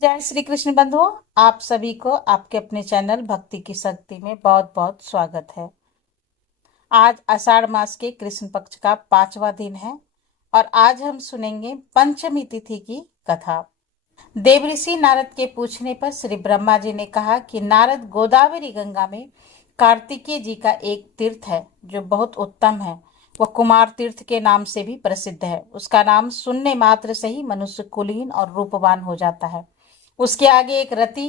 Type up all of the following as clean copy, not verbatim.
जय श्री कृष्ण बंधुओं। आप सभी को आपके अपने चैनल भक्ति की शक्ति में बहुत बहुत स्वागत है। आज आषाढ़ मास के कृष्ण पक्ष का 5वां दिन है और आज हम सुनेंगे पंचमी तिथि की कथा। देवऋषि नारद के पूछने पर श्री ब्रह्मा जी ने कहा कि नारद, गोदावरी गंगा में कार्तिकेय जी का एक तीर्थ है जो बहुत उत्तम है। वह कुमार तीर्थ के नाम से भी प्रसिद्ध है। उसका नाम सुनने मात्र से ही मनुष्य कुलीन और रूपवान हो जाता है। उसके आगे एक रति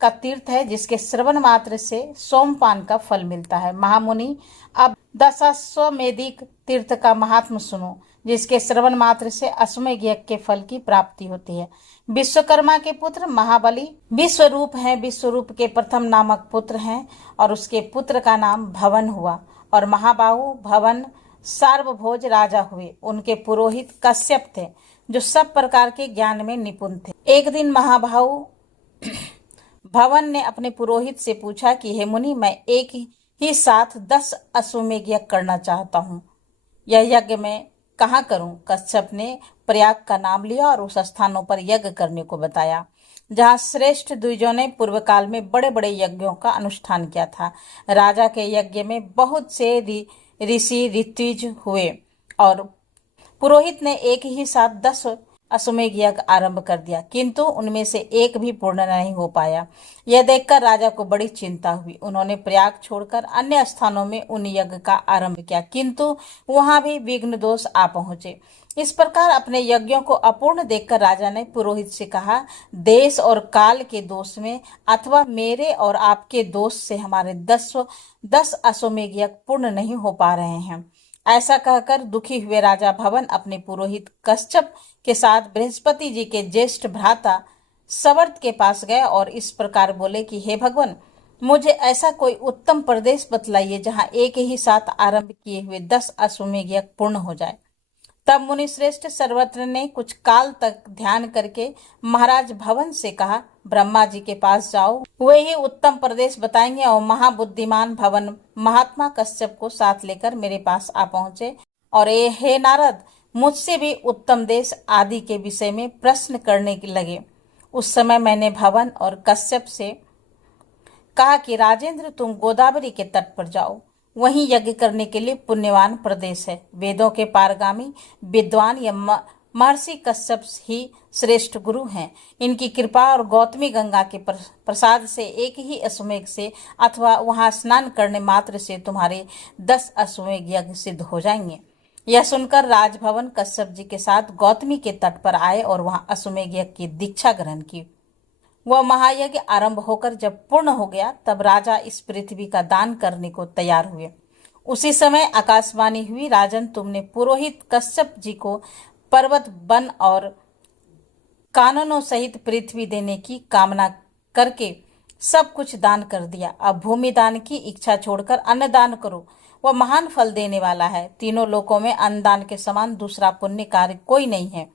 का तीर्थ है जिसके श्रवण मात्र से सोमपान का फल मिलता है। महामुनि, अब दशाश्वमेधिक तीर्थ का महात्म सुनो, जिसके श्रवण मात्र से अश्वमेध यज्ञ के फल की प्राप्ति होती है। विश्वकर्मा के पुत्र महाबली विश्वरूप हैं। विश्वरूप के प्रथम नामक पुत्र हैं और उसके पुत्र का नाम भवन हुआ। और महाबाहु भवन सार्वभोज राजा हुए। उनके पुरोहित कश्यप थे जो सब प्रकार के ज्ञान में निपुण थे। एक दिन महाबाहु भवन ने अपने पुरोहित से पूछा कि हे मुनि, मैं एक ही साथ 10 अश्वमेध यज्ञ करना चाहता हूँ। यह यज्ञ मैं कहाँ करूं? कश्यप ने प्रयाग का नाम लिया और उस स्थानों पर यज्ञ करने को बताया जहाँ श्रेष्ठ द्विजों ने पूर्व काल में बड़े बड़े यज्ञों का अनुष्ठान किया था। राजा के यज्ञ में बहुत से ऋषि ऋत्विज हुए और पुरोहित ने एक ही साथ 10 अश्वमेध यज्ञ आरंभ कर दिया, किंतु उनमें से एक भी पूर्ण नहीं हो पाया। यह देखकर राजा को बड़ी चिंता हुई। उन्होंने प्रयाग छोड़कर अन्य स्थानों में उन यज्ञ का आरंभ किया, किंतु वहां भी विघ्न दोष आ पहुंचे। इस प्रकार अपने यज्ञों को अपूर्ण देखकर राजा ने पुरोहित से कहा, देश और काल के दोष में अथवा मेरे और आपके दोष से हमारे 10 अश्वमेध यज्ञ पूर्ण नहीं हो पा रहे हैं। ऐसा कहकर दुखी हुए राजा भवन अपने पुरोहित कश्यप के साथ बृहस्पति जी के ज्येष्ठ भ्राता सवर्त के पास गए और इस प्रकार बोले कि हे भगवान, मुझे ऐसा कोई उत्तम प्रदेश बतलाइए जहां एक ही साथ आरंभ किए हुए 10 अश्वमेध यज्ञ पूर्ण हो जाए। तब मुनिश्रेष्ठ सर्वत्र ने कुछ काल तक ध्यान करके महाराज भवन से कहा, ब्रह्मा जी के पास जाओ, वे ही उत्तम प्रदेश बताएंगे। और महाबुद्धिमान भवन महात्मा कश्यप को साथ लेकर मेरे पास आ पहुंचे और ये हे नारद, मुझसे भी उत्तम देश आदि के विषय में प्रश्न करने लगे। उस समय मैंने भवन और कश्यप से कहा कि राजेंद्र, तुम गोदावरी के तट पर जाओ, वहीं यज्ञ करने के लिए पुण्यवान प्रदेश है। वेदों के पारगामी विद्वान या महर्षि कश्यप ही श्रेष्ठ गुरु हैं। इनकी कृपा और गौतमी गंगा के प्रसाद से एक ही अश्वमेध से अथवा वहां स्नान करने मात्र से तुम्हारे 10 अश्वमेध यज्ञ सिद्ध हो जाएंगे। यह सुनकर राजभवन कश्यप जी के साथ गौतमी के तट पर आए और वहां अश्वमेध यज्ञ की दीक्षा ग्रहण की। वह महायज्ञ आरंभ होकर जब पूर्ण हो गया तब राजा इस पृथ्वी का दान करने को तैयार हुए। उसी समय आकाशवाणी हुई, राजन, तुमने पुरोहित कश्यप जी को पर्वत, वन और काननों सहित पृथ्वी देने की कामना करके सब कुछ दान कर दिया। अब भूमि दान की इच्छा छोड़कर अन्न दान करो, वह महान फल देने वाला है। तीनों लोकों में अन्नदान के समान दूसरा पुण्य कार्य कोई नहीं है।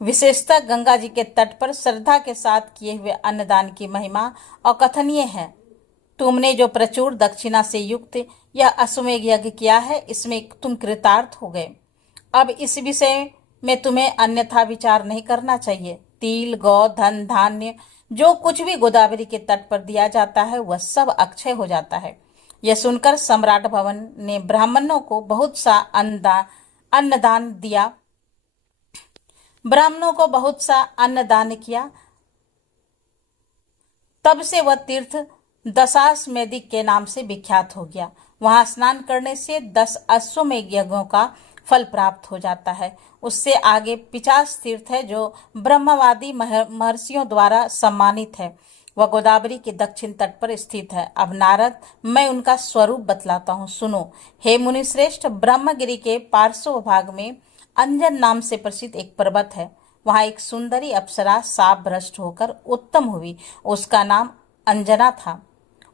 विशेषतः गंगा जी के तट पर श्रद्धा के साथ किए हुए अन्नदान की महिमा अकथनीय है। तुमने जो प्रचुर दक्षिणा से युक्त यह अश्वमेध यज्ञ किया है, इसमें तुम कृतार्थ हो गए। अब इस विषय में तुम्हें अन्यथा विचार नहीं करना चाहिए। तिल, गौ, धन, धान्य जो कुछ भी गोदावरी के तट पर दिया जाता है वह सब अक्षय हो जाता है। यह सुनकर सम्राट भवन ने ब्राह्मणों को बहुत सा अन्नदान दिया। ब्राह्मणों को बहुत सा अन्नदान किया। तब से वह तीर्थ दशाश्वमेधिक के नाम से विख्यात हो गया। वहां स्नान करने से 10 अश्वमेध यज्ञों का फल प्राप्त हो जाता है। उससे आगे पिचास तीर्थ है जो ब्रह्मवादी महर्षियों द्वारा सम्मानित है। वह गोदावरी के दक्षिण तट पर स्थित है। अब नारद, मैं उनका स्वरूप बतलाता हूँ, सुनो। हे मुनिश्रेष्ठ, ब्रह्मगिरी के पार्श्व भाग में अंजन नाम से प्रसिद्ध एक पर्वत है। वहां एक सुंदरी अप्सरा साप भ्रष्ट होकर उत्तम हुई। उसका नाम अंजना था।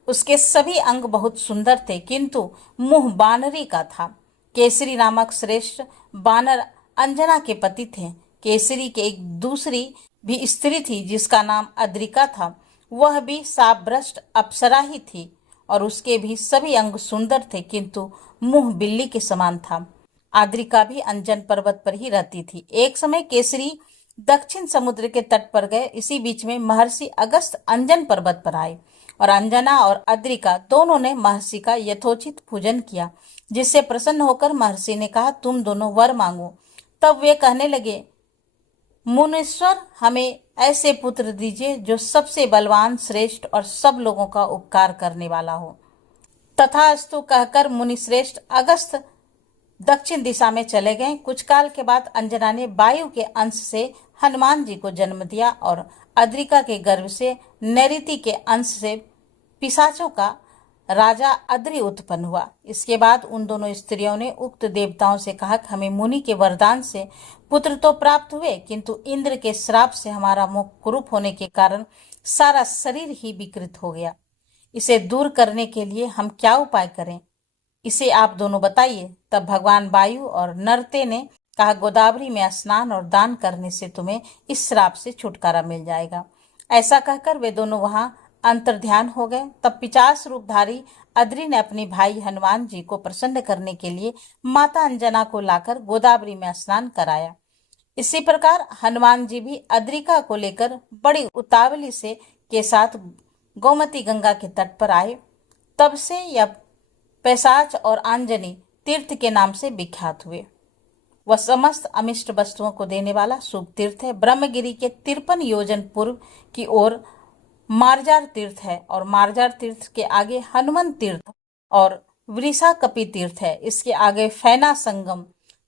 उसके सभी अंग बहुत सुंदर थे, किंतु मुंह बानरी का था। केसरी नामक श्रेष्ठ बानर अंजना के पति थे। केसरी के एक दूसरी भी स्त्री थी जिसका नाम अद्रिका था। वह भी साप भ्रष्ट अप्सरा ही थी और उसके भी सभी अंग सुंदर थे, किंतु मुंह बिल्ली के समान था। आद्रिका भी अंजन पर्वत पर ही रहती थी। एक समय केसरी दक्षिण समुद्र के तट पर गए। इसी बीच में महर्षि अगस्त अंजन पर्वत पर आए और अंजना और अद्रिका दोनों ने महर्षि का यथोचित पूजन किया, जिससे प्रसन्न होकर महर्षि ने कहा, तुम दोनों वर मांगो। तब वे कहने लगे, मुनीश्वर, हमें ऐसे पुत्र दीजिए जो सबसे बलवान, श्रेष्ठ और सब लोगों का उपकार करने वाला हो। तथास्तु कहकर मुनिश्रेष्ठ अगस्त दक्षिण दिशा में चले गए। कुछ काल के बाद अंजना ने वायु के अंश से हनुमान जी को जन्म दिया और अद्रिका के गर्भ से नैऋति के अंश से पिशाचों का राजा अद्रि उत्पन्न हुआ। इसके बाद उन दोनों स्त्रियों ने उक्त देवताओं से कहा कि हमें मुनि के वरदान से पुत्र तो प्राप्त हुए, किंतु इंद्र के श्राप से हमारा मुख कुरूप होने के कारण सारा शरीर ही विकृत हो गया। इसे दूर करने के लिए हम क्या उपाय करें, इसे आप दोनों बताइए। तब भगवान वायु और नरते ने कहा, गोदावरी में स्नान और दान करने से तुम्हें इस श्राप से छुटकारा मिल जाएगा। ऐसा कहकर वे दोनों वहां अंतर्ध्यान हो गए। तब पिशाच रूपधारी अद्रि ने अपने भाई हनुमान जी को प्रसन्न करने के लिए माता अंजना को लाकर गोदावरी में स्नान कराया। इसी प्रकार हनुमान जी भी अद्रिका को लेकर बड़ी उतावली से के साथ गोमती गंगा के तट पर आए। तब से यह पैसाच और आंजनी तीर्थ के नाम से विख्यात हुए। वह समस्त अमिष्ट वस्तुओं को देने वाला शुभ तीर्थ है। ब्रह्मगिरी के 53 योजन पूर्व की ओर मार्जार तीर्थ है और मार्जार तीर्थ के आगे हनुमान तीर्थ और वृषा कपि तीर्थ है। इसके आगे फैना संगम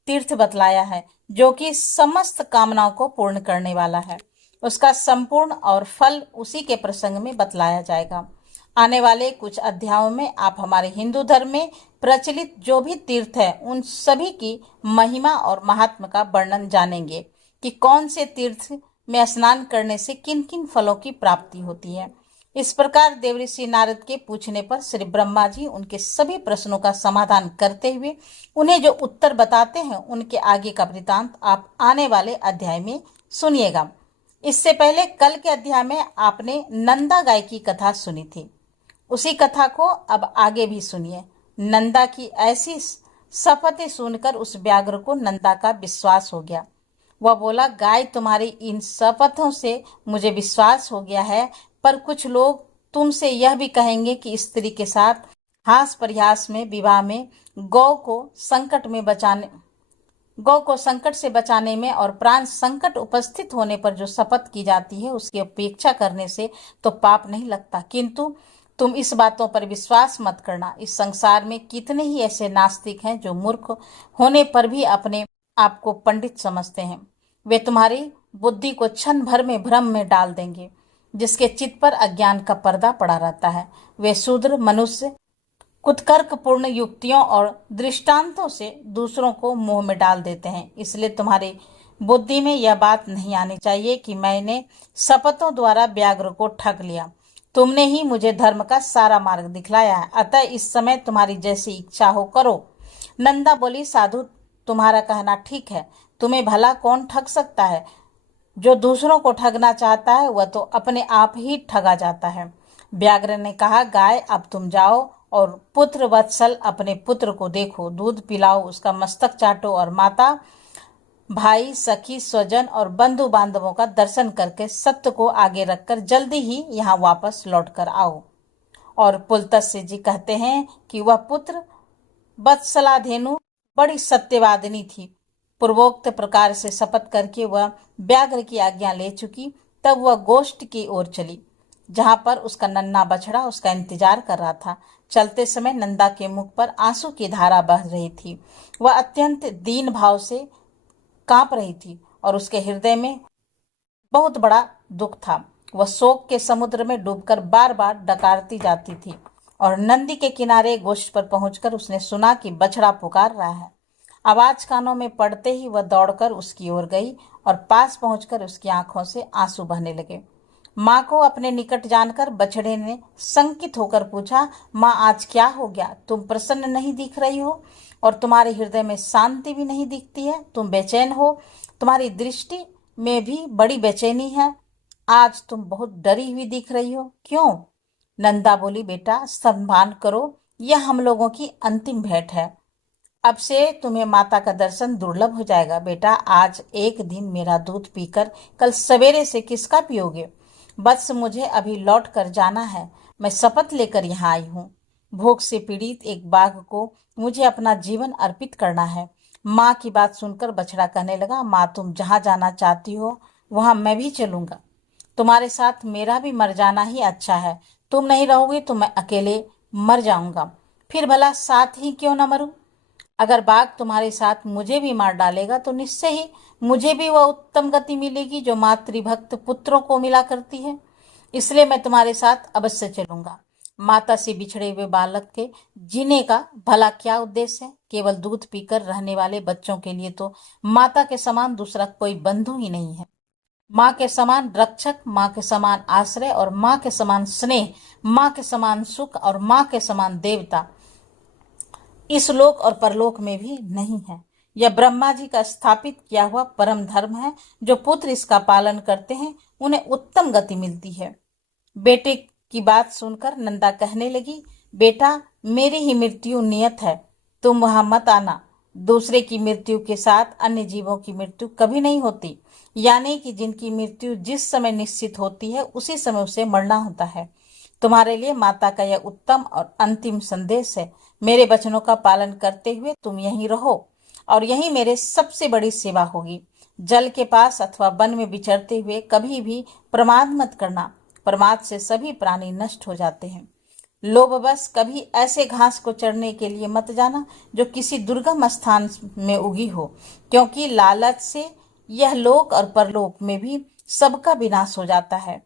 तीर्थ बतलाया है, जो कि समस्त कामनाओं को पूर्ण करने वाला है। उसका संपूर्ण और फल उसी के प्रसंग में बतलाया जाएगा। आने वाले कुछ अध्यायों में आप हमारे हिंदू धर्म में प्रचलित जो भी तीर्थ है उन सभी की महिमा और महात्म का वर्णन जानेंगे कि कौन से तीर्थ में स्नान करने से किन किन फलों की प्राप्ति होती है। इस प्रकार देवऋषि नारद के पूछने पर श्री ब्रह्मा जी उनके सभी प्रश्नों का समाधान करते हुए उन्हें जो उत्तर बताते हैं, उनके आगे का वृतांत आप आने वाले अध्याय में सुनिएगा। इससे पहले कल के अध्याय में आपने नंदा गाय की कथा सुनी थी, उसी कथा को अब आगे भी सुनिए। नंदा की ऐसी शपथें सुनकर उस व्याघ्र को नंदा का विश्वास हो गया। वह बोला, गाय, तुम्हारी इन शपथों से मुझे विश्वास हो गया है, पर कुछ लोग तुमसे यह भी कहेंगे कि स्त्री के साथ हास परिहास में विवाह में गौ को संकट से बचाने में और प्राण संकट उपस्थित होने पर जो शपथ की जाती है उसकी अपेक्षा करने से तो पाप नहीं लगता। किंतु तुम इस बातों पर विश्वास मत करना। इस संसार में कितने ही ऐसे नास्तिक हैं जो मूर्ख होने पर भी अपने आप को पंडित समझते हैं। वे तुम्हारी बुद्धि को क्षण भर में भ्रम में डाल देंगे। जिसके चित्त पर अज्ञान का पर्दा पड़ा रहता है, वे शूद्र मनुष्य कुतर्कपूर्ण युक्तियों और दृष्टांतों से दूसरों को मोह में डाल देते हैं। इसलिए तुम्हारी बुद्धि में यह बात नहीं आनी चाहिए कि मैंने शपथों द्वारा व्याघ्र को ठग लिया। तुमने ही मुझे धर्म का सारा मार्ग दिखलाया है, अतः इस समय तुम्हारी जैसी इच्छा हो करो। नंदा बोली, साधु, तुम्हारा कहना ठीक है। तुम्हें भला कौन ठग सकता है? जो दूसरों को ठगना चाहता है वह तो अपने आप ही ठगा जाता है। व्याघ्र ने कहा, गाय, अब तुम जाओ और पुत्र वत्सल अपने पुत्र को देखो, दूध पिलाओ, उसका मस्तक चाटो और माता, भाई, सखी, स्वजन और बंधु बांधवों का दर्शन करके सत्य को आगे रखकर जल्दी ही यहाँ वापस लौट कर आओ। और पुलत्स्य जी कहते हैं कि वह पुत्र वत्सलाधेनु बड़ी सत्यवादिनी थी। पूर्वोक्त प्रकार से शपथ करके वह व्याघ्र की आज्ञा ले चुकी। तब वह गोष्ठ की ओर चली, जहां पर उसका नन्हा बछड़ा उसका इंतजार कर रहा था। चलते समय नंदा के मुख पर आंसू की धारा बह रही थी। वह अत्यंत दीन भाव से कांप रही थी और उसके हृदय में बहुत बड़ा दुख था। वह शोक के समुद्र में डूबकर बार बार डकारती जाती थी और नंदी के किनारे गोष्ठ पर पहुंचकर उसने सुना कि बछड़ा पुकार रहा है। आवाज कानों में पड़ते ही वह दौड़कर उसकी ओर गई और पास पहुंचकर उसकी आंखों से आंसू बहने लगे। माँ को अपने निकट जानकर बछड़े ने संकित होकर पूछा, माँ, आज क्या हो गया? तुम प्रसन्न नहीं दिख रही हो और तुम्हारे हृदय में शांति भी नहीं दिखती है। तुम बेचैन हो, तुम्हारी दृष्टि में भी बड़ी बेचैनी है। आज तुम बहुत डरी हुई दिख रही हो, क्यों? नंदा बोली, बेटा, सम्मान करो, यह हम लोगों की अंतिम भेंट है। अब से तुम्हें माता का दर्शन दुर्लभ हो जाएगा। बेटा, आज एक दिन मेरा दूध पीकर कल सवेरे से किसका पियोगे? बस मुझे अभी लौट कर जाना है। मैं शपथ लेकर यहाँ आई हूँ। भूख से पीड़ित एक बाघ को मुझे अपना जीवन अर्पित करना है। माँ की बात सुनकर बछड़ा कहने लगा, माँ, तुम जहाँ जाना चाहती हो वहां मैं भी चलूंगा। तुम्हारे साथ मेरा भी मर जाना ही अच्छा है। तुम नहीं रहोगे तो मैं अकेले मर जाऊंगा। फिर भला साथ ही क्यों न मरूं? अगर बाघ तुम्हारे साथ मुझे भी मार डालेगा तो निश्चय ही मुझे भी वह उत्तम गति मिलेगी जो मातृभक्त पुत्रों को मिला करती है। इसलिए मैं तुम्हारे साथ अवश्य चलूंगा। माता से बिछड़े हुए बालक के जीने का भला क्या उद्देश्य है? केवल दूध पीकर रहने वाले बच्चों के लिए तो माता के समान दूसरा कोई बंधु ही नहीं है। माँ के समान रक्षक, माँ के समान आश्रय और माँ के समान स्नेह, माँ के समान सुख और माँ के समान देवता इस लोक और परलोक में भी नहीं है। यह ब्रह्मा जी का स्थापित किया हुआ परम धर्म है। जो पुत्र इसका पालन करते हैं उन्हें उत्तम गति मिलती है। बेटे की बात सुनकर नंदा कहने लगी, बेटा, मेरी ही मृत्यु नियत है, तुम वहां मत आना। दूसरे की मृत्यु के साथ अन्य जीवों की मृत्यु कभी नहीं होती। यानी कि जिनकी मृत्यु जिस समय निश्चित होती है उसी समय उसे मरना होता है। तुम्हारे लिए माता का यह उत्तम और अंतिम संदेश है। मेरे वचनों का पालन करते हुए तुम यहीं रहो और यही मेरे सबसे बड़ी सेवा होगी। जल के पास अथवा वन में विचरते हुए कभी भी प्रमाद मत करना। प्रमाद से सभी प्राणी नष्ट हो जाते हैं। लोभवश कभी ऐसे घास को चढ़ने के लिए मत जाना जो किसी दुर्गम स्थान में उगी हो, क्योंकि लालच से यह लोक और परलोक में भी सबका विनाश हो जाता है।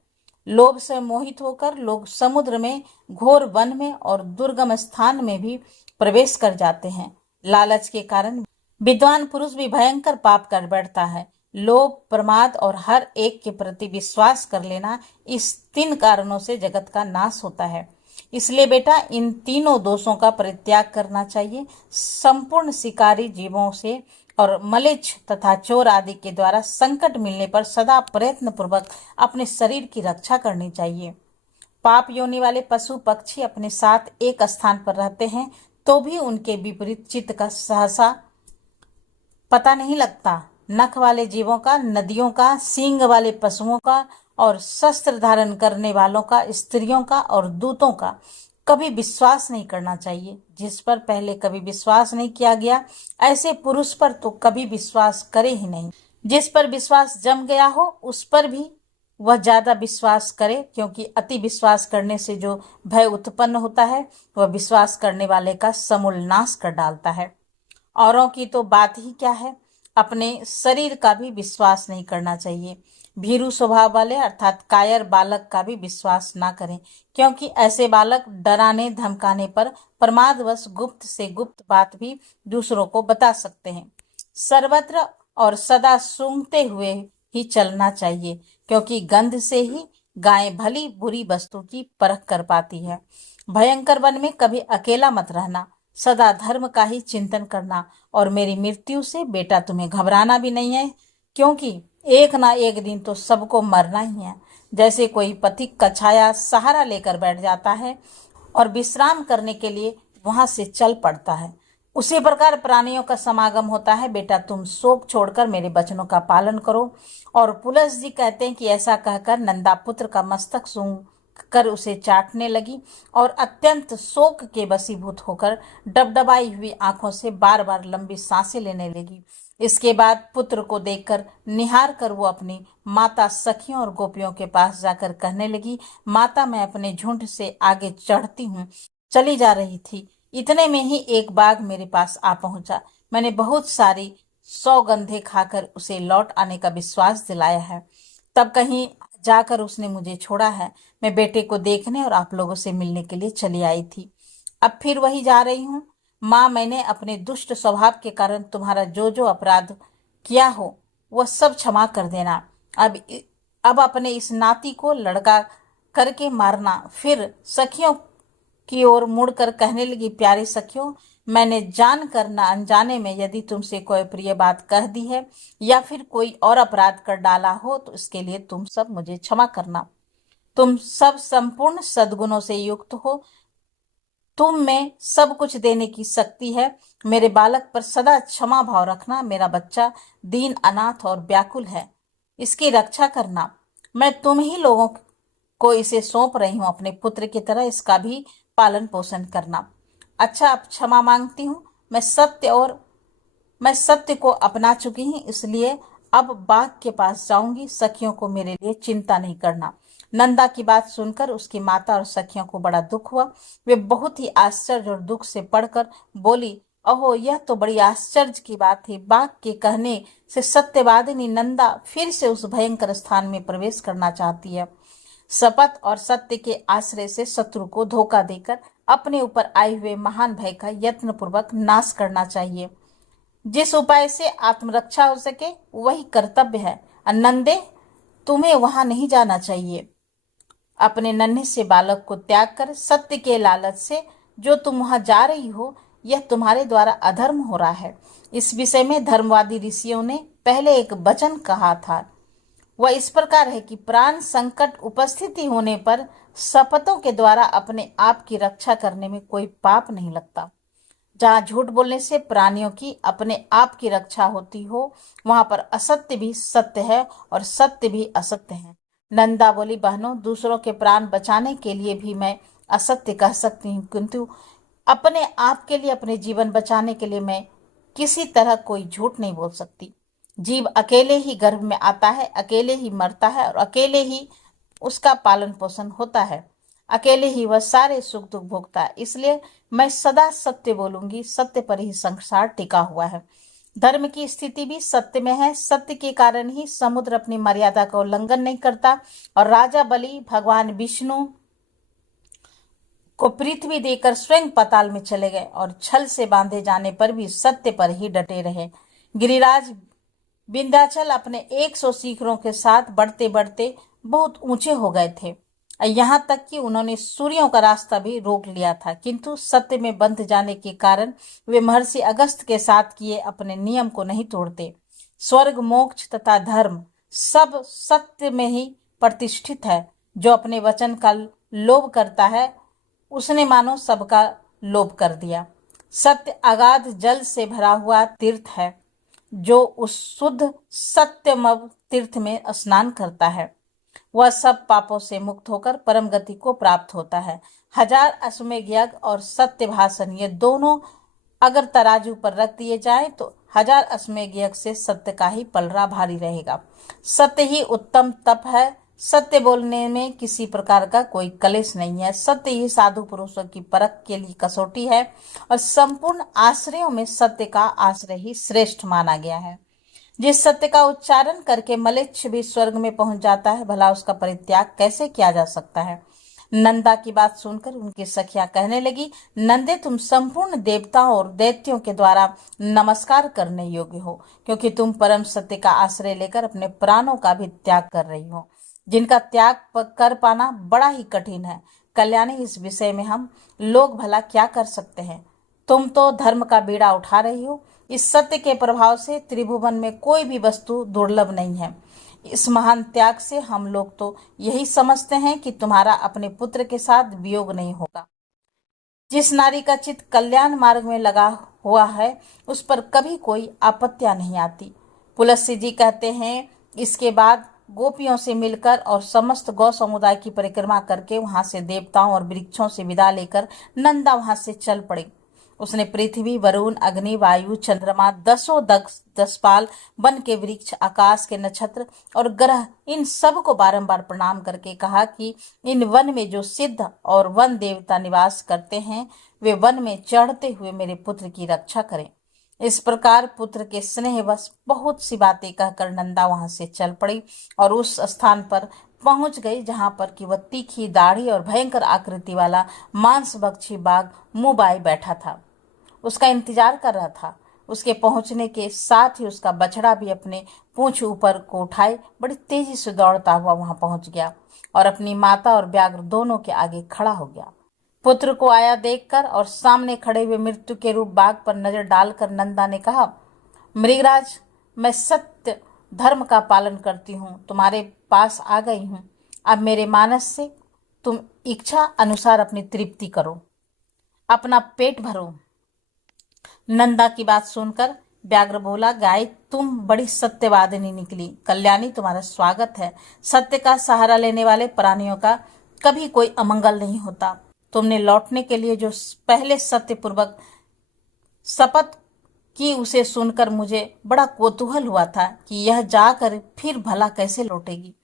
लोभ से मोहित होकर लोग समुद्र में, घोर वन में और दुर्गम स्थान में भी प्रवेश कर जाते हैं। लालच के कारण विद्वान पुरुष भी भयंकर पाप कर बैठता है। लोभ, प्रमाद और हर एक के प्रति विश्वास कर लेना, इस तीन कारणों से जगत का नाश होता है। इसलिए बेटा, इन तीनों दोषों का परित्याग करना चाहिए। संपूर्ण शिकारी जीवों से और मलेच्छ तथा चोर आदि के द्वारा संकट मिलने पर सदा प्रयत्न पूर्वक अपने शरीर की रक्षा करनी चाहिए। पाप योनि वाले पशु पक्षी अपने साथ एक स्थान पर रहते हैं तो भी उनके विपरीत चित्त का सहसा पता नहीं लगता। नख वाले जीवों का, नदियों का, सींग वाले पशुओं का और शस्त्र धारण करने वालों का, स्त्रियों का और दूतों का कभी विश्वास नहीं करना चाहिए। जिस पर पहले कभी विश्वास नहीं किया गया, ऐसे पुरुष पर तो कभी विश्वास करे ही नहीं। जिस पर विश्वास जम गया हो उस पर भी वह ज्यादा विश्वास करे, क्योंकि अति विश्वास करने से जो भय उत्पन्न होता है वह विश्वास करने वाले का समूल नाश कर डालता है। औरों की तो बात ही क्या है, अपने शरीर का भी विश्वास नहीं करना चाहिए। भीरू स्वभाव वाले अर्थात कायर बालक का भी विश्वास ना करें, क्योंकि ऐसे बालक डराने धमकाने पर प्रमादवश गुप्त से गुप्त बात भी दूसरों को बता सकते हैं। सर्वत्र और सदा सूंघते हुए ही चलना चाहिए, क्योंकि गंध से ही गाय भली बुरी वस्तु की परख कर पाती है। भयंकर वन में कभी अकेला मत रहना, सदा धर्म का ही चिंतन करना। और मेरी मृत्यु से बेटा तुम्हें घबराना भी नहीं है, क्योंकि एक ना एक दिन तो सबको मरना ही है। जैसे कोई पथिक का छाया सहारा लेकर बैठ जाता है और विश्राम करने के लिए वहां से चल पड़ता है, उसी प्रकार प्राणियों का समागम होता है। बेटा, तुम शोक छोड़कर मेरे वचनों का पालन करो। और पुलस जी कहते हैं कि ऐसा कहकर नंदा पुत्र का मस्तक सूंघ कर उसे चाटने लगी और अत्यंत शोक के वशीभूत होकर डबडबाई हुई आंखों से बार बार लंबी सांसें लेने लगी। इसके बाद पुत्र को देखकर निहार कर वो अपनी माता सखियों और गोपियों के पास जाकर कहने लगी, माता, मैं अपने झुंड से आगे चढ़ती हूँ, चली जा रही थी। इतने में ही एक बाघ मेरे पास आ पहुंचा। मैंने बहुत सारी सौगंधे खाकर उसे लौट आने का विश्वास दिलाया है, तब कहीं जाकर उसने मुझे छोड़ा है। मैं बेटे को देखने और आप लोगों से मिलने के लिए चली आई थी, अब फिर वही जा रही हूँ। माँ, मैंने अपने दुष्ट स्वभाव के कारण तुम्हारा जो जो अपराध किया हो वह सब क्षमा कर देना। अब अपने इस नाती को लड़का करके मारना। फिर सखियों की ओर मुड़कर कहने लगी, प्यारी सखियों, मैंने जान कर न अनजाने में यदि तुमसे कोई प्रिय बात कह दी है या फिर कोई और अपराध कर डाला हो तो इसके लिए तुम सब मुझे क्षमा करना। तुम सब संपूर्ण सद्गुणों से युक्त हो, तुम में सब कुछ देने की शक्ति है। मेरे बालक पर सदा क्षमा भाव रखना। मेरा बच्चा दीन, अनाथ और व्याकुल है, इसकी रक्षा करना। मैं तुम ही लोगों को इसे सौंप रही हूँ, अपने पुत्र की तरह इसका भी पालन पोषण करना। अच्छा, अब क्षमा मांगती हूँ। मैं सत्य को अपना चुकी हूँ, इसलिए अब बाघ के पास जाऊंगी। सखियों को मेरे लिए चिंता नहीं करना। नंदा की बात सुनकर उसकी माता और सखियों को बड़ा दुख हुआ। वे बहुत ही आश्चर्य और दुख से पड़कर बोली, ओहो, यह तो बड़ी आश्चर्य की बात थी। बाघ के कहने से सत्यवादिनी नंदा फिर से उस भयंकर स्थान में प्रवेश करना चाहती है। शपथ और सत्य के आश्रय से शत्रु को धोखा देकर अपने ऊपर आए हुए महान भय का यत्न पूर्वक नाश करना चाहिए। जिस उपाय से आत्मरक्षा हो सके वही कर्तव्य है। नंदे, तुम्हें वहां नहीं जाना चाहिए। अपने नन्हे से बालक को त्याग कर सत्य के लालच से जो तुम वहां जा रही हो, यह तुम्हारे द्वारा अधर्म हो रहा है। इस विषय में धर्मवादी ऋषियों ने पहले एक वचन कहा था। वह इस प्रकार है कि प्राण संकट उपस्थिति होने पर शपथों के द्वारा अपने आप की रक्षा करने में कोई पाप नहीं लगता। जहां झूठ बोलने से प्राणियों की अपने आप की रक्षा होती हो, वहां पर असत्य भी सत्य है और सत्य भी असत्य है। नंदा बोली, बहनों, दूसरों के प्राण बचाने के लिए भी मैं असत्य कह सकती हूँ, किंतु अपने आप के लिए, अपने जीवन बचाने के लिए मैं किसी तरह कोई झूठ नहीं बोल सकती। जीव अकेले ही गर्भ में आता है, अकेले ही मरता है और अकेले ही उसका पालन पोषण होता है। अकेले ही वह सारे सुख दुख भोगता है। इसलिए मैं सदा सत्य बोलूंगी। सत्य पर ही संसार टिका हुआ है। धर्म की स्थिति भी सत्य में है। सत्य के कारण ही समुद्र अपनी मर्यादा का उल्लंघन नहीं करता और राजा बलि भगवान विष्णु को पृथ्वी देकर स्वयं पाताल में चले गए और छल से बांधे जाने पर भी सत्य पर ही डटे रहे। गिरिराज विंध्याचल अपने 100 शिखरों के साथ बढ़ते बढ़ते बहुत ऊंचे हो गए थे। यहाँ तक कि उन्होंने सूर्यों का रास्ता भी रोक लिया था, किंतु सत्य में बंध जाने के कारण वे महर्षि अगस्त के साथ किए अपने नियम को नहीं तोड़ते। स्वर्ग, मोक्ष तथा धर्म सब सत्य में ही प्रतिष्ठित है। जो अपने वचन का लोभ करता है, उसने मानो सबका लोभ कर दिया। सत्य अगाध जल से भरा हुआ तीर्थ है। जो उस शुद्ध सत्यमव तीर्थ में स्नान करता है, वह सब पापों से मुक्त होकर परम गति को प्राप्त होता है। 1000 अश्वमेध यज्ञ और सत्य भाषण, ये दोनों अगर तराजू पर रख दिए जाएं तो 1000 अश्वमेध यज्ञ से सत्य का ही पलड़ा भारी रहेगा। सत्य ही उत्तम तप है। सत्य बोलने में किसी प्रकार का कोई कलेश नहीं है। सत्य ही साधु पुरुषों की परख के लिए कसौटी है और संपूर्ण आश्रयों में सत्य का आश्रय ही श्रेष्ठ माना गया है। जिस सत्य का उच्चारण करके मलेच्छ भी स्वर्ग में पहुंच जाता है, भला उसका परित्याग कैसे किया जा सकता है। नंदा की बात सुनकर उनकी सखियां कहने लगी, नंदे, तुम संपूर्ण देवताओं और दैत्यों के द्वारा नमस्कार करने योग्य हो, क्योंकि तुम परम सत्य का आश्रय लेकर अपने प्राणों का भी त्याग कर रही हो, जिनका त्याग कर पाना बड़ा ही कठिन है। कल्याणी, इस विषय में हम लोग भला क्या कर सकते हैं। तुम तो धर्म का बीड़ा उठा रही हो। इस सत्य के प्रभाव से त्रिभुवन में कोई भी वस्तु दुर्लभ नहीं है। इस महान त्याग से हम लोग तो यही समझते हैं कि तुम्हारा अपने पुत्र के साथ वियोग नहीं होगा। जिस नारी का चित्त कल्याण मार्ग में लगा हुआ है, उस पर कभी कोई आपत्तियां नहीं आती। पुलस्त्य जी कहते हैं, इसके बाद गोपियों से मिलकर और समस्त गौ समुदाय की परिक्रमा करके वहां से देवताओं और वृक्षों से विदा लेकर नंदा वहां से चल पड़ी। उसने पृथ्वी, वरुण, अग्नि, वायु, चंद्रमा, 10 दसपाल, वन के वृक्ष, आकाश के नक्षत्र और ग्रह, इन सब को बारंबार प्रणाम करके कहा कि इन वन में जो सिद्ध और वन देवता निवास करते हैं, वे वन में चढ़ते हुए मेरे पुत्र की रक्षा करें। इस प्रकार पुत्र के स्नेहवश बहुत सी बातें कहकर नंदा वहां से चल पड़ी और उस स्थान पर पहुंच गई जहां पर कि वह तीखी दाढ़ी और भयंकर आकृति वाला मांसभक्षी बाघ मुंह बाए बैठा था, उसका इंतजार कर रहा था। उसके पहुंचने के साथ ही उसका बछड़ा भी अपने पूंछ ऊपर को उठाए बड़ी तेजी से दौड़ता हुआ वहां पहुंच गया और अपनी माता और व्याघ्र दोनों के आगे खड़ा हो गया। पुत्र को आया देखकर और सामने खड़े हुए मृत्यु के रूप बाघ पर नजर डालकर नंदा ने कहा, मृगराज, मैं सत्य धर्म का पालन करती हूँ, तुम्हारे पास आ गई हूँ। अब मेरे मानस से तुम इच्छा अनुसार अपनी तृप्ति करो। अपना पेट भरो। नंदा की बात सुनकर व्याघ्र बोला, गाय तुम बड़ी सत्यवादिनी निकली। कल्याणी तुम्हारा स्वागत है। सत्य का सहारा लेने वाले प्राणियों का कभी कोई अमंगल नहीं होता। तुमने लौटने के लिए जो पहले सत्यपूर्वक शपथ की उसे सुनकर मुझे बड़ा कौतूहल हुआ था कि यह जाकर फिर भला कैसे लौटेगी।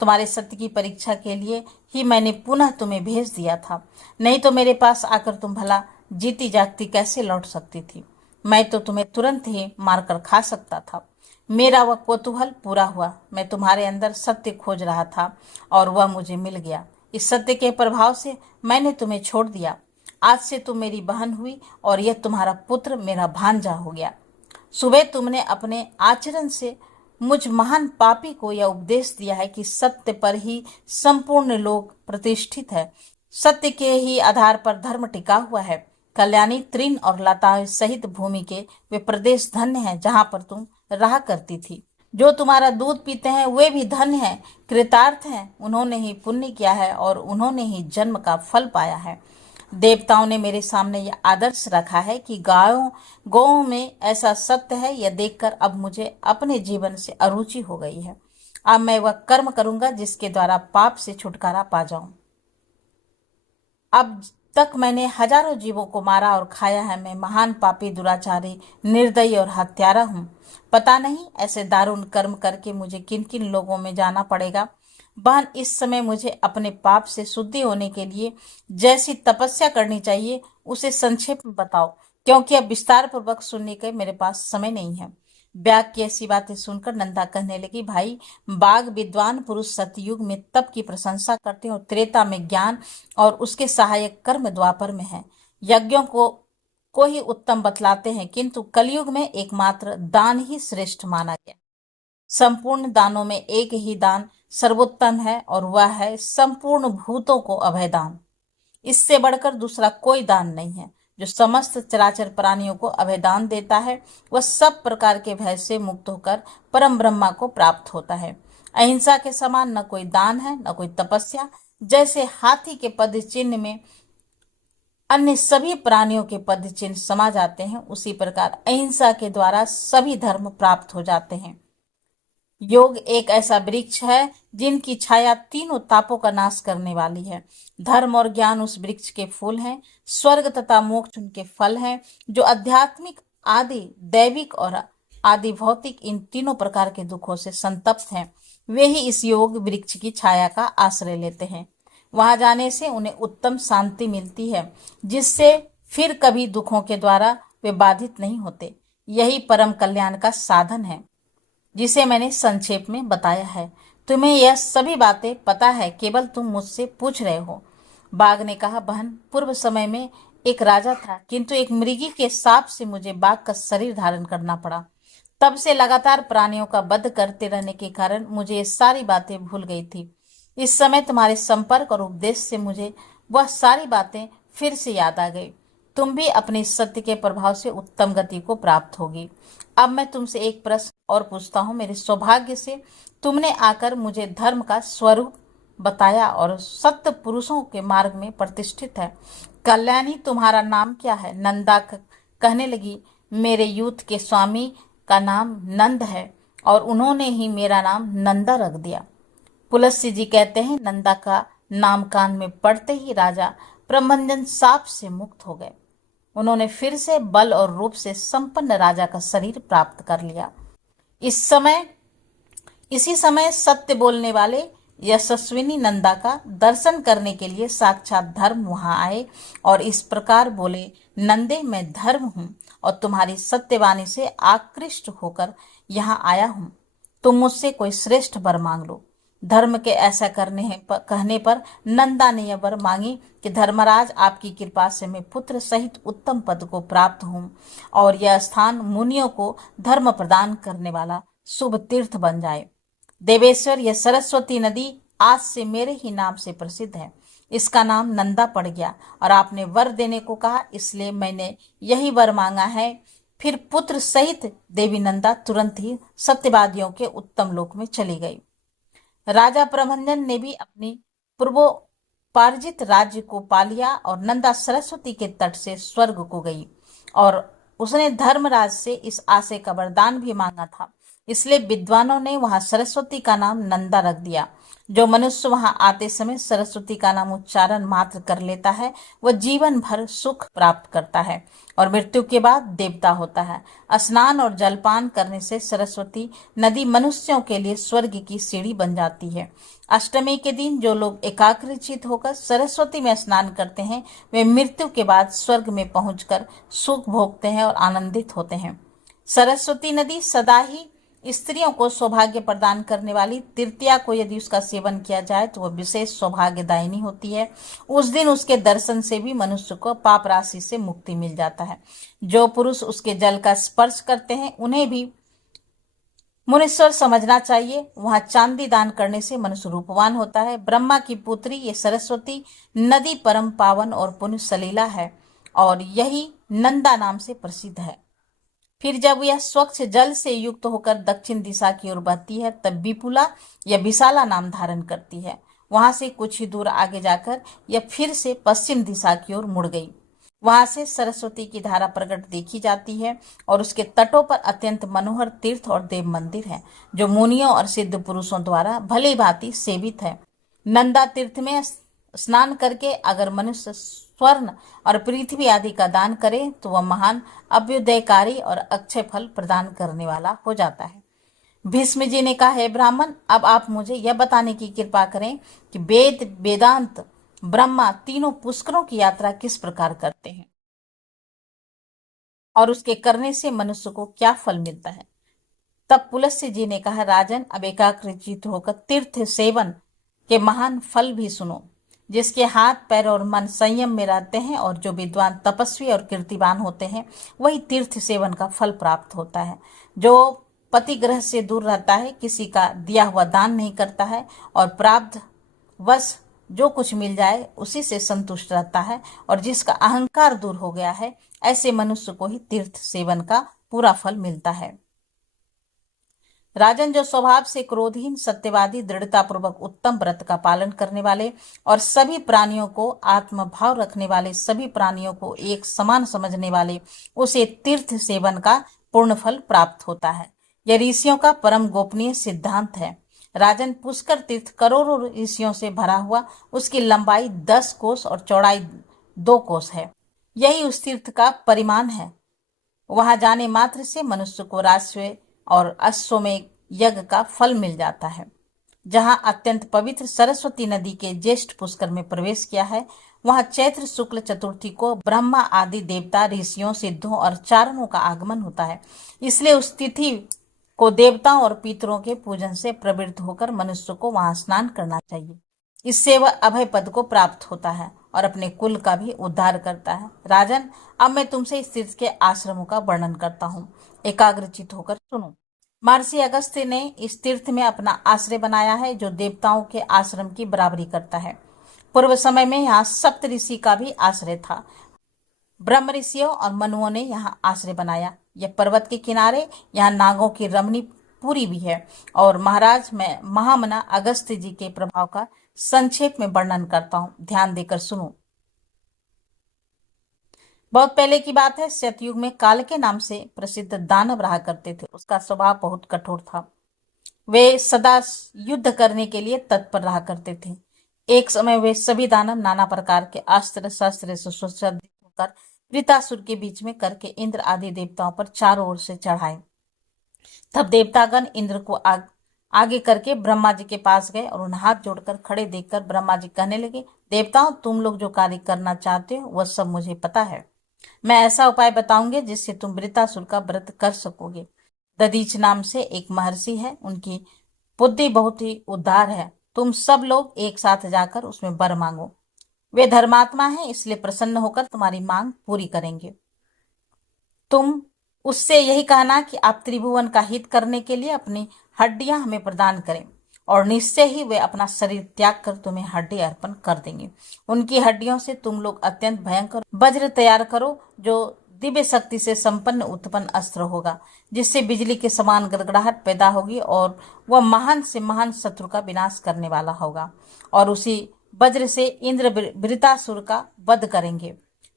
तुम्हारे सत्य की परीक्षा के लिए ही मैंने पुनः तुम्हें भेज दिया था, नहीं तो मेरे पास आकर तुम भला जीती जागती कैसे लौट सकती थी। मैं तो तुम्हें तुरंत ही मारकर खा सकता था। मेरा वह कौतूहल पूरा हुआ। मैं तुम्हारे अंदर सत्य खोज रहा था और वह मुझे मिल गया। इस सत्य के प्रभाव से मैंने तुम्हें छोड़ दिया। आज से तुम मेरी बहन हुई और यह तुम्हारा पुत्र मेरा भांजा हो गया। सुबह तुमने अपने आचरण से मुझ महान पापी को यह उपदेश दिया है कि सत्य पर ही संपूर्ण लोक प्रतिष्ठित है। सत्य के ही आधार पर धर्म टिका हुआ है। कल्याणी, तृण और लताएं सहित भूमि के वे प्रदेश धन्य हैं जहां पर तुम रहा करती थी। जो तुम्हारा दूध पीते हैं वे भी धन्य हैं, कृतार्थ हैं। उन्होंने ही पुण्य किया है और उन्होंने ही जन्म का फल पाया है। देवताओं ने मेरे सामने यह आदर्श रखा है कि गौओं में ऐसा सत्य है। यह देखकर अब मुझे अपने जीवन से अरुचि हो गई है। अब मैं वह कर्म करूंगा जिसके द्वारा पाप से छुटकारा पा जाऊं। अब तक मैंने हजारों जीवों को मारा और खाया है। मैं महान पापी, दुराचारी, निर्दयी और हत्यारा हूँ। पता नहीं ऐसे दारुण कर्म करके मुझे किन किन लोगों में जाना पड़ेगा। बहन, इस समय मुझे अपने पाप से शुद्धि होने के लिए जैसी तपस्या करनी चाहिए उसे संक्षेप में बताओ, क्योंकि अब विस्तार पूर्वक सुनने के मेरे पास समय नहीं है। व्याग की ऐसी बातें सुनकर नंदा कहने लगी, भाई, बाघ विद्वान पुरुष सतयुग में तप की प्रशंसा करते हैं और त्रेता में ज्ञान और उसके सहायक कर्म द्वापर में है। यज्ञों को ही उत्तम बतलाते हैं, किंतु कलयुग में एकमात्र दान ही श्रेष्ठ माना गया। संपूर्ण दानों में एक ही दान सर्वोत्तम है और वह है संपूर्ण भूतों को अभय दान। इससे बढ़कर दूसरा कोई दान नहीं है। जो समस्त चराचर प्राणियों को अभय दान देता है वह सब प्रकार के भय से मुक्त होकर परम ब्रह्मा को प्राप्त होता है। अहिंसा के समान न कोई दान है न कोई तपस्या। जैसे हाथी के पद चिन्ह में अन्य सभी प्राणियों के पद चिन्ह समा जाते हैं, उसी प्रकार अहिंसा के द्वारा सभी धर्म प्राप्त हो जाते हैं। योग एक ऐसा वृक्ष है जिनकी छाया तीनों तापों का नाश करने वाली है। धर्म और ज्ञान उस वृक्ष के फूल हैं। स्वर्ग तथा मोक्ष उनके फल हैं। जो आध्यात्मिक, आदि दैविक और आदि भौतिक इन तीनों प्रकार के दुखों से संतप्त हैं, वे ही इस योग वृक्ष की छाया का आश्रय लेते हैं। वहां जाने से उन्हें उत्तम शांति मिलती है, जिससे फिर कभी दुखों के द्वारा वे बाधित नहीं होते। यही परम कल्याण का साधन है जिसे मैंने संक्षेप में बताया है। तुम्हें यह सभी बातें पता है, केवल तुम मुझसे पूछ रहे हो। बाघ ने कहा, बहन, पूर्व समय में एक राजा था, किंतु एक मृगी के शाप से मुझे बाघ का शरीर धारण करना पड़ा। तब से लगातार प्राणियों का वध करते रहने के कारण मुझे ये सारी बातें भूल गई थी। इस समय तुम्हारे संपर्क और उपदेश से मुझे वह सारी बातें फिर से याद आ गई। तुम भी अपने सत्य के प्रभाव से उत्तम गति को प्राप्त होगी। अब मैं तुमसे एक प्रश्न और पूछता हूँ। मेरे सौभाग्य से तुमने आकर मुझे धर्म का स्वरूप बताया और सत्य पुरुषों के मार्ग में प्रतिष्ठित है। कल्याणी, तुम्हारा नाम क्या है? नंदा कहने लगी, मेरे यूथ के स्वामी का नाम नंद है और उन्होंने ही मेरा नाम नंदा रख दिया। पुलस्त्य जी कहते हैं, नंदा का नाम कान में पड़ते ही राजा प्रबंधन साप से मुक्त हो गए। उन्होंने फिर से बल और रूप से संपन्न राजा का शरीर प्राप्त कर लिया। इसी समय सत्य बोलने वाले यशस्विनी नंदा का दर्शन करने के लिए साक्षात धर्म वहां आए और इस प्रकार बोले, नंदे, मैं धर्म हूं और तुम्हारी सत्यवाणी से आकृष्ट होकर यहाँ आया हूं। तुम मुझसे कोई श्रेष्ठ वर मांग लो। धर्म के ऐसा कहने पर नंदा ने यह वर मांगी कि धर्मराज, आपकी कृपा से मैं पुत्र सहित उत्तम पद को प्राप्त हूँ और यह स्थान मुनियों को धर्म प्रदान करने वाला शुभ तीर्थ बन जाए। देवेश्वर, यह सरस्वती नदी आज से मेरे ही नाम से प्रसिद्ध है। इसका नाम नंदा पड़ गया और आपने वर देने को कहा, इसलिए मैंने यही वर मांगा है। फिर पुत्र सहित देवी नंदा तुरंत ही सत्यवादियों के उत्तम लोक में चली गई। राजा प्रबंधन ने भी अपनी पार्जित राज्य को पा लिया और नंदा सरस्वती के तट से स्वर्ग को गई और उसने धर्मराज से इस आशय का वरदान भी मांगा था। इसलिए विद्वानों ने वहां सरस्वती का नाम नंदा रख दिया। जो मनुष्य वहां आते समय सरस्वती का नाम उच्चारण मात्र कर लेता है वह जीवन भर सुख प्राप्त करता है और मृत्यु के बाद देवता होता है। स्नान और जलपान करने से सरस्वती नदी मनुष्यों के लिए स्वर्ग की सीढ़ी बन जाती है। अष्टमी के दिन जो लोग एकाग्रचित होकर सरस्वती में स्नान करते हैं वे मृत्यु के बाद स्वर्ग में पहुंचकर सुख भोगते हैं और आनंदित होते हैं। सरस्वती नदी सदा ही स्त्रियों को सौभाग्य प्रदान करने वाली तृतीया को यदि उसका सेवन किया जाए तो वह विशेष सौभाग्यदायिनी होती है। उस दिन उसके दर्शन से भी मनुष्य को पाप राशि से मुक्ति मिल जाता है। जो पुरुष उसके जल का स्पर्श करते हैं उन्हें भी मुनीश्वर समझना चाहिए। वहां चांदी दान करने से मनुष्य रूपवान होता है। ब्रह्मा की पुत्री ये सरस्वती नदी परम पावन और पुण्य सलीला है और यही नंदा नाम से प्रसिद्ध है। फिर जब यह स्वच्छ जल से युक्त होकर दक्षिण दिशा की ओर बहती है तब विपुला या विशाला नाम धारण करती है। वहां से कुछ ही दूर आगे जाकर यह फिर से पश्चिम दिशा की ओर मुड़ गई। वहां से सरस्वती की धारा प्रकट देखी जाती है और उसके तटों पर अत्यंत मनोहर तीर्थ और देव मंदिर है जो मुनियों और सिद्ध पुरुषों द्वारा भली भांति सेवित है। नंदा तीर्थ में स्नान करके अगर मनुष्य स्वर्ण और पृथ्वी आदि का दान करे तो वह महान अभ्युदयकारी और अक्षय फल प्रदान करने वाला हो जाता है। भीष्म जी ने कहा, हे ब्राह्मण, अब आप मुझे यह बताने की कृपा करें कि वेद, वेदांत, ब्रह्मा तीनों पुष्करों की यात्रा किस प्रकार करते हैं और उसके करने से मनुष्य को क्या फल मिलता है। तब पुलस्त्य जी ने कहा, राजन, अब एकाग्रचित्त होकर तीर्थ सेवन के महान फल भी सुनो। जिसके हाथ पैर और मन संयम में रहते हैं और जो विद्वान, तपस्वी और कीर्तिवान होते हैं वही तीर्थ सेवन का फल प्राप्त होता है। जो पति ग्रह से दूर रहता है, किसी का दिया हुआ दान नहीं करता है और प्रारब्ध वश जो कुछ मिल जाए उसी से संतुष्ट रहता है और जिसका अहंकार दूर हो गया है, ऐसे मनुष्य को ही तीर्थ सेवन का पूरा फल मिलता है। राजन, जो स्वभाव से क्रोधहीन, सत्यवादी, दृढ़ता पूर्वक उत्तम व्रत का पालन करने वाले और सभी प्राणियों को आत्मभाव रखने वाले, सभी प्राणियों को एक समान समझने वाले, उसे तीर्थ सेवन का पूर्ण फल प्राप्त होता है। यह ऋषियों का परम गोपनीय सिद्धांत है। राजन, पुष्कर तीर्थ करोड़ों ऋषियों से भरा हुआ, उसकी लंबाई 10 कोस और चौड़ाई 2 कोस है। यही उस तीर्थ का परिमाण है। वहां जाने मात्र से मनुष्य को राजस्व और अश्वमेध यज्ञ का फल मिल जाता है। जहां अत्यंत पवित्र सरस्वती नदी के ज्येष्ठ पुष्कर में प्रवेश किया है, वहां चैत्र शुक्ल चतुर्थी को ब्रह्मा आदि देवता, ऋषियों, सिद्धों और चारणों का आगमन होता है। इसलिए उस तिथि को देवताओं और पितरों के पूजन से प्रवृत्त होकर मनुष्य को वहां स्नान करना चाहिए। इससे वह अभय पद को प्राप्त होता है और अपने कुल का भी उद्धार करता है। राजन, अब मैं तुमसे इस तीर्थ के आश्रमों का वर्णन करता हूँ, एकाग्रचित होकर सुनो। महर्षि अगस्त्य ने इस तीर्थ में अपना आश्रय बनाया है जो देवताओं के आश्रम की बराबरी करता है। पूर्व समय में यहाँ सप्त ऋषि का भी आश्रय था। ब्रह्म ऋषियों और मनुओं ने यहाँ आश्रय बनाया। यह पर्वत के किनारे यहाँ नागों की रमणी पूरी भी है और महाराज, मैं महामना अगस्त्य जी के प्रभाव का संक्षेप में वर्णन करता हूँ, ध्यान देकर सुनो। बहुत पहले की बात है, सतयुग में काल के नाम से प्रसिद्ध दानव रहा करते थे। उसका स्वभाव बहुत कठोर था। वे सदा युद्ध करने के लिए तत्पर रहा करते थे। एक समय वे सभी दानव नाना प्रकार के अस्त्र शस्त्र से सुसज्जित होकर वृतासुर के बीच में करके इंद्र आदि देवताओं पर चारों ओर से चढ़ाए। तब देवतागण इंद्र को आगे करके ब्रह्मा जी के पास गए और उन्हें हाथ जोड़कर खड़े देखकर ब्रह्मा जी कहने लगे, देवताओं, तुम लोग जो कार्य करना चाहते हो वह सब मुझे पता है। मैं ऐसा उपाय बताऊंगे जिससे तुम वृतासुर का व्रत कर सकोगे। दधीच नाम से एक महर्षि है, उनकी बुद्धि बहुत ही उदार है। तुम सब लोग एक साथ जाकर उसमें वर मांगो। वे धर्मात्मा हैं, इसलिए प्रसन्न होकर तुम्हारी मांग पूरी करेंगे। तुम उससे यही कहना कि आप त्रिभुवन का हित करने के लिए अपनी हड्डियां हमें प्रदान करें और निश्चय ही वे अपना शरीर त्याग कर तुम्हें हड्डी अर्पण कर देंगे। उनकी हड्डियों से तुम लोग अत्यंत भयंकर वज्र तैयार करो जो दिव्य शक्ति से संपन्न उत्पन्न अस्त्र होगा, जिससे बिजली के समान गड़गड़ाहट पैदा होगी और वह महान से महान शत्रु का विनाश करने वाला होगा। और उसी वज्र से इंद्र वृतासुर का वध करेंगे।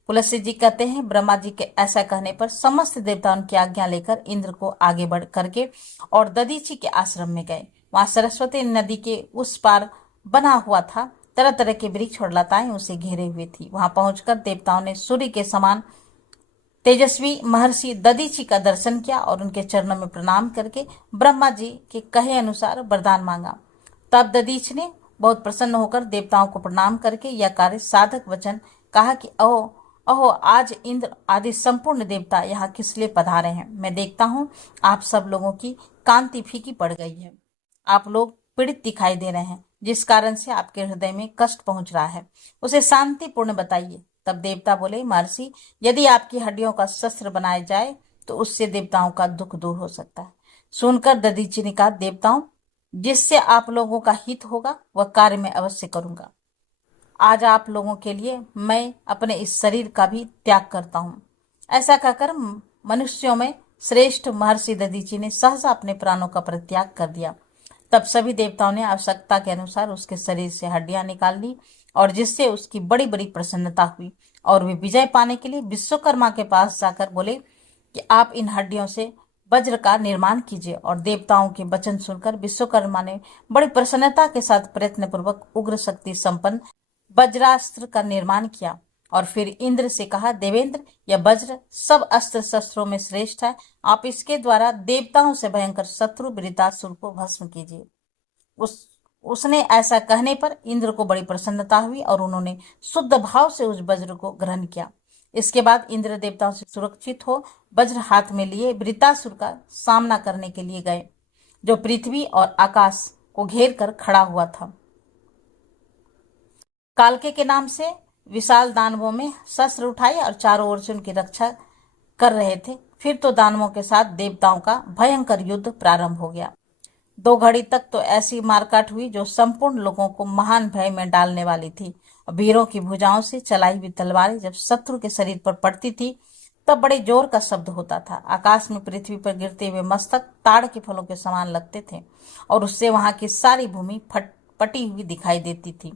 पुलस्त्य जी कहते हैं, ब्रह्मा जी के ऐसा कहने पर समस्त देवता उनकी आज्ञा लेकर इंद्र को आगे बढ़ करके और दधीचि के आश्रम में गए। वहां सरस्वती नदी के उस पार बना हुआ था, तरह तरह के वृक्ष और लताएं उसे घेरे हुए थी। वहां पहुंचकर देवताओं ने सूर्य के समान तेजस्वी महर्षि दधीचि का दर्शन किया और उनके चरणों में प्रणाम करके ब्रह्मा जी के कहे अनुसार वरदान मांगा। तब दधीचि ने बहुत प्रसन्न होकर देवताओं को प्रणाम करके यह कार्य साधक वचन कहा कि अहो अहो, आज इंद्र आदि संपूर्ण देवता यहाँ किस लिए पधारे हैं। मैं देखता हूँ आप सब लोगों की कांति फीकी पड़ गई है, आप लोग पीड़ित दिखाई दे रहे हैं, जिस कारण से आपके हृदय में कष्ट पहुंच रहा है उसे शांतिपूर्ण बताइए। तब देवता बोले, महर्षि, यदि आपकी हड्डियों का शस्त्र बनाया जाए तो उससे देवताओं का दुख दूर हो सकता है। सुनकर दधीचि ने कहा, देवताओं, जिससे आप लोगों का हित होगा वह कार्य मैं अवश्य करूंगा। आज आप लोगों के लिए मैं अपने इस शरीर का भी त्याग करता हूँ। ऐसा कहकर मनुष्यों में श्रेष्ठ महर्षि दधीचि ने सहसा अपने प्राणों का परित्याग कर दिया। तब सभी देवताओं ने आवश्यकता के अनुसार उसके शरीर से हड्डियां निकाल ली और जिससे उसकी बड़ी बड़ी प्रसन्नता हुई और वे विजय पाने के लिए विश्वकर्मा के पास जाकर बोले कि आप इन हड्डियों से वज्र का निर्माण कीजिए। और देवताओं के वचन सुनकर विश्वकर्मा ने बड़ी प्रसन्नता के साथ प्रयत्न पूर्वक उग्र शक्ति संपन्न वज्रास्त्र का निर्माण किया और फिर इंद्र से कहा, देवेंद्र, यह वज्र सब अस्त्र शस्त्रों में श्रेष्ठ है, आप इसके द्वारा देवताओं से भयंकर शत्रु वृतासुर को भस्म कीजिए। उसने ऐसा कहने पर इंद्र को बड़ी प्रसन्नता हुई और उन्होंने शुद्ध भाव से उस वज्र को ग्रहण किया। इसके बाद इंद्र देवताओं से सुरक्षित हो वज्र हाथ में लिए वृतासुर का सामना करने के लिए गए, जो पृथ्वी और आकाश को घेर कर खड़ा हुआ था। कालके के नाम से विशाल दानवों में शस्त्र उठाए और चारों ओर से उनकी रक्षा कर रहे थे। फिर तो दानवों के साथ देवताओं का भयंकर युद्ध प्रारंभ हो गया। 2 घड़ी तक तो ऐसी मारकाट हुई जो संपूर्ण लोगों को महान भय में डालने वाली थी। वीरों की भुजाओं से चलाई हुई तलवारें जब शत्रु के शरीर पर पड़ती थी तब बड़े जोर का शब्द होता था। आकाश में पृथ्वी पर गिरते हुए मस्तक ताड़ के फलों के समान लगते थे और उससे वहां की सारी भूमि पटी हुई दिखाई देती थी।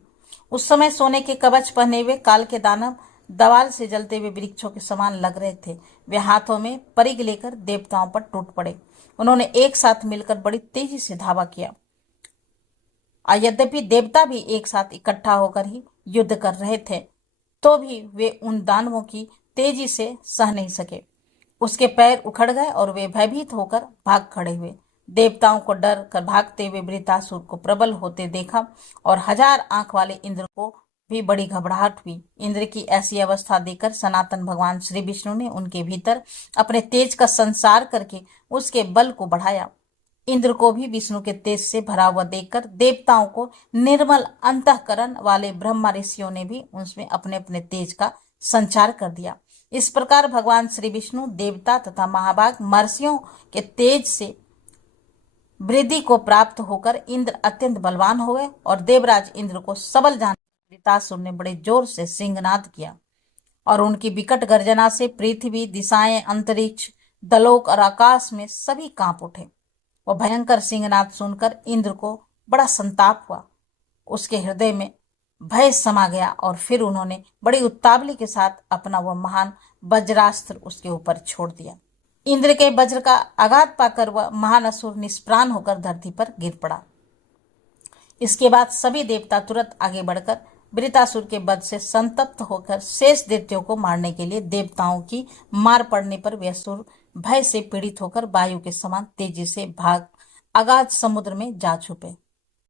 उस समय सोने के कवच पहने हुए काल के दानव दवाल से जलते हुए वृक्षों के समान लग रहे थे। वे हाथों में परिग लेकर देवताओं पर टूट पड़े। उन्होंने एक साथ मिलकर बड़ी तेजी से धावा किया। यद्यपि देवता भी एक साथ इकट्ठा होकर ही युद्ध कर रहे थे तो भी वे उन दानवों की तेजी से सह नहीं सके। उसके पैर उखड़ गए और वे भयभीत होकर भाग खड़े हुए। देवताओं को डर कर भागते हुए वृतासुर को प्रबल होते देखा और 1000 आंख वाले इंद्र को भी बड़ी घबराहट हुई। इंद्र की ऐसी अवस्था देखकर सनातन भगवान श्री विष्णु ने उनके भीतर अपने तेज का संसार करके उसके बल को बढ़ाया। इंद्र को भी विष्णु के तेज से भरा हुआ देखकर देवताओं को निर्मल अंतःकरण वाले ब्रह्मा ऋषियों ने भी उसमें अपने अपने तेज का संचार कर दिया। इस प्रकार भगवान श्री विष्णु देवता तथा महाभाग महर्षियों के तेज से वृद्धि को प्राप्त होकर इंद्र अत्यंत बलवान हो गए और देवराज इंद्र को सबल जान वृतासुर ने बड़े जोर से सिंहनाद किया और उनकी विकट गर्जना से पृथ्वी, दिशाएं, अंतरिक्ष, दलोक और आकाश में सभी कांप उठे। वह भयंकर सिंहनाद सुनकर इंद्र को बड़ा संताप हुआ, उसके हृदय में भय समा गया और फिर उन्होंने बड़ी उतावली के साथ अपना वह महान वज्रास्त्र उसके ऊपर छोड़ दिया। इंद्र के वज्र का आघात पाकर वह महान असुर निष्प्राण होकर धरती पर गिर पड़ा। इसके बाद सभी देवता तुरंत आगे बढ़कर वृतासुर के वध से संतप्त होकर शेष दैत्यों को मारने के लिए देवताओं की मार पड़ने पर वे असुर भय से पीड़ित होकर वायु के समान तेजी से भाग अगाध समुद्र में जा छुपे।